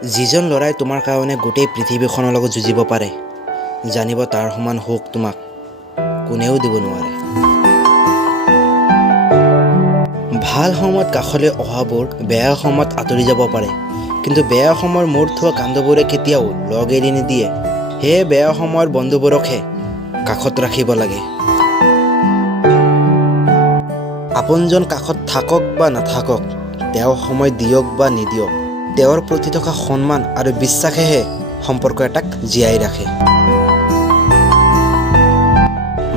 যিজন ল'ৰাই তোমাৰ কাৰণে গোটেই পৃথিৱীখনৰ লগত যুঁজিব পাৰে, জানিব তাৰ সমান সুখ তোমাক কোনেও দিব নোৱাৰে। ভাল সময়ত কাষলৈ অহাবোৰ বেয়া সময়ত আঁতৰি যাব পাৰে, কিন্তু বেয়া সময়ৰ মূৰ থোৱা কান্দবোৰে কেতিয়াও লগ এৰি নিদিয়ে। সেয়ে বেয়া সময়ৰ বন্ধুবোৰকহে কাষত ৰাখিব লাগে। আপোনজন কাষত থাকক বা নাথাকক, তেওঁ সময় দিয়ক বা নিদিয়ক, তেওঁৰ প্ৰতি থকা সন্মান আৰু বিশ্বাসেহে সম্পৰ্ক এটাক জীয়াই ৰাখে।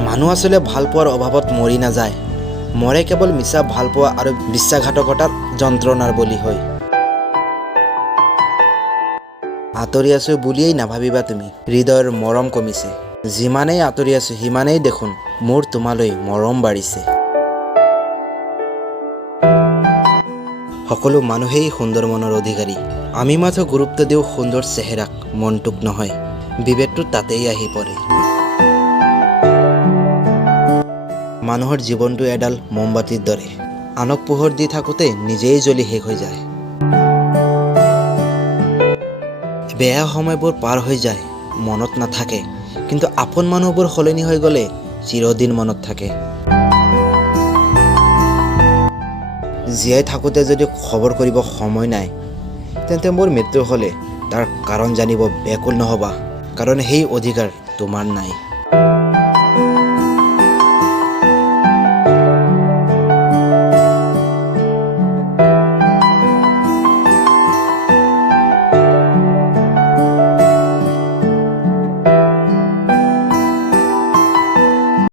মানুহ আচলতে ভালপোৱাৰ অভাৱত মৰি নাযায়, মৰে কেৱল মিছা ভালপোৱা আৰু বিশ্বাসঘাতকতাৰ যন্ত্ৰণাৰ বলি হয়। আঁতৰি আছো বুলিয়েই নাভাবিবা তুমি হৃদয়ৰ মৰম কমিছে। যিমানেই আঁতৰি আছো সিমানেই দেখোন মোৰ তোমালৈ মৰম বাঢ়িছে। সকলো মানুহেই সুন্দৰ মনৰ অধিকাৰী। আমি মাথো গুৰুত্ব দিওঁ সুন্দৰ চেহেৰাক, মনটোক নহয়। বিভেদটো তাতেই আহি পৰে। মানুহৰ জীৱনটো এডাল মমবাতিৰ দৰে, আনক পোহৰ দি থাকোঁতে নিজেই জ্বলি শেষ হৈ যায়। বেয়া সময়বোৰ পাৰ হৈ যায়, মনত নাথাকে, কিন্তু আপোন মানুহবোৰ সলনি হৈ গ'লে চিৰদিন মনত থাকে। জীয়াই থাকোঁতে যদি খবৰ কৰিব সময় নাই, তেন্তে মোৰ মৃত্যু হ'লে তাৰ কাৰণ জানিব ব্যাকুল নহ'বা, কাৰণ সেই অধিকাৰ তোমাৰ নাই।